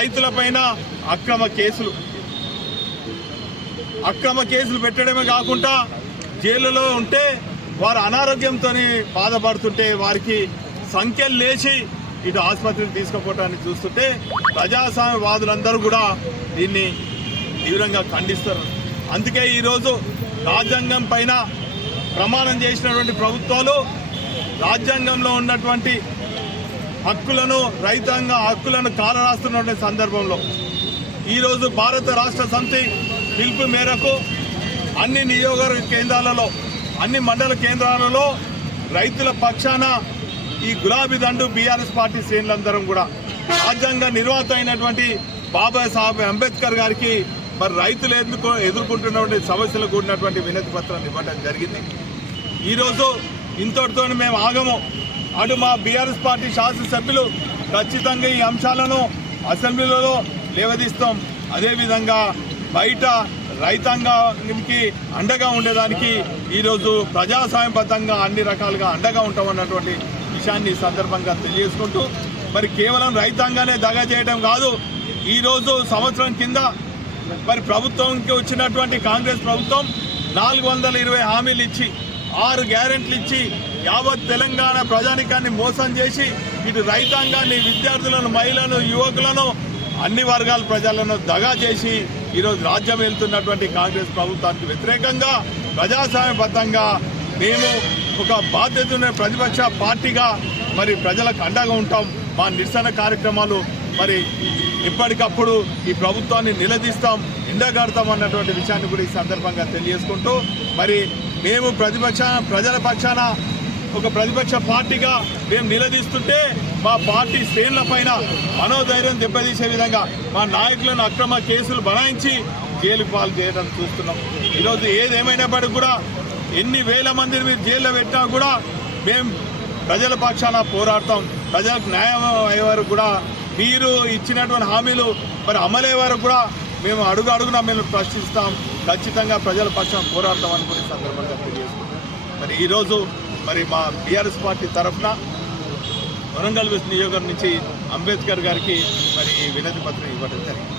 రైతులపైన అక్రమ కేసులు పెట్టడమే కాకుండా జైలులో ఉంటే వారు అనారోగ్యంతో బాధపడుతుంటే వారికి సంఖ్యలు లేచి ఇటు ఆసుపత్రికి తీసుకుపోవటాన్ని చూస్తుంటే ప్రజాస్వామ్యవాదులందరూ కూడా దీన్ని తీవ్రంగా ఖండిస్తారు. అందుకే ఈరోజు రాజ్యాంగం పైన ప్రమాణం చేసినటువంటి ప్రభుత్వాలు రాజ్యాంగంలో ఉన్నటువంటి రైతాంగ హక్కులను కాలరాస్తున్నటువంటి సందర్భంలో ఈరోజు భారత రాష్ట్ర సమితి పిలుపు మేరకు అన్ని నియోజకవర్గ కేంద్రాలలో అన్ని మండల కేంద్రాలలో రైతుల పక్షాన ఈ గులాబీ దండు బీఆర్ఎస్ పార్టీ శ్రేణులందరం కూడా రాజ్యాంగ నిర్మాత అయినటువంటి బాబాసాహెబ్ అంబేద్కర్ గారికి మరి రైతులు ఎదుర్కొంటున్నటువంటి సమస్యలు కూడినటువంటి వినతి పత్రాన్ని ఇవ్వడం జరిగింది. ఈరోజు ఇంతటితో మేము ఆగము. అటు మా బీఆర్ఎస్ పార్టీ శాసనసభ్యులు ఖచ్చితంగా ఈ అంశాలను అసెంబ్లీలలో లేవదీస్తాం. అదేవిధంగా బయట రైతాంగానికి అండగా ఉండేదానికి ఈరోజు ప్రజాస్వామ్యబద్ధంగా అన్ని రకాలుగా అండగా ఉంటామన్నటువంటి విషయాన్ని సందర్భంగా తెలియజేసుకుంటూ మరి కేవలం రైతాంగానే దగా చేయడం కాదు, ఈరోజు సంవత్సరం కింద మరి ప్రభుత్వంకి వచ్చినటువంటి కాంగ్రెస్ ప్రభుత్వం 420 హామీలు ఇచ్చి 6 గ్యారెంటీలు ఇచ్చి యావత్ తెలంగాణ ప్రజానికాన్ని మోసం చేసి ఇటు రైతాంగాన్ని, విద్యార్థులను, మహిళలను, యువకులను, అన్ని వర్గాల ప్రజలను దగా చేసి ఈరోజు రాజ్యం వెళ్తున్నటువంటి కాంగ్రెస్ ప్రభుత్వానికి వ్యతిరేకంగా ప్రజాస్వామ్యబద్ధంగా మేము ఒక బాధ్యత ఉన్న ప్రతిపక్ష పార్టీగా మరి ప్రజలకు అండగా ఉంటాం. మా నిరసన కార్యక్రమాలు మరి ఎప్పటికప్పుడు ఈ ప్రభుత్వాన్ని నిలదీస్తాం, ఎండగడతాం అన్నటువంటి విషయాన్ని కూడా ఈ సందర్భంగా తెలియజేసుకుంటూ మరి మేము ప్రజల పక్షాన ఒక ప్రతిపక్ష పార్టీగా మేము నిలదీస్తుంటే మా పార్టీ శ్రేణుల పైన మనోధైర్యం దెబ్బతీసే విధంగా మా నాయకులను అక్రమ కేసులు బనాయించి జైలుకు పాలు చేయడం చూస్తున్నాం. ఈరోజు ఏదేమైనప్పటికీ కూడా ఎన్ని వేల మందిని మీరు జైల్లో పెట్టినా కూడా మేము ప్రజల పక్షాన పోరాడతాం. ప్రజలకు న్యాయం అయ్యే వరకు కూడా మీరు ఇచ్చినటువంటి హామీలు మరి అమలయ్యే వరకు కూడా మేము అడుగున మేము ప్రశ్నిస్తాం. ఖచ్చితంగా ప్రజల పక్షాన పోరాడతాం అనుకునే సందర్భంగా తెలియజేసుకుంటాం. మరి ఈరోజు మరి మా బీఆర్ఎస్ పార్టీ తరఫున వరంగల్ వెస్ట్ నియోజకవర్గం నుంచి అంబేద్కర్ గారికి మరి వినతి పత్రం ఇవ్వడం జరిగింది.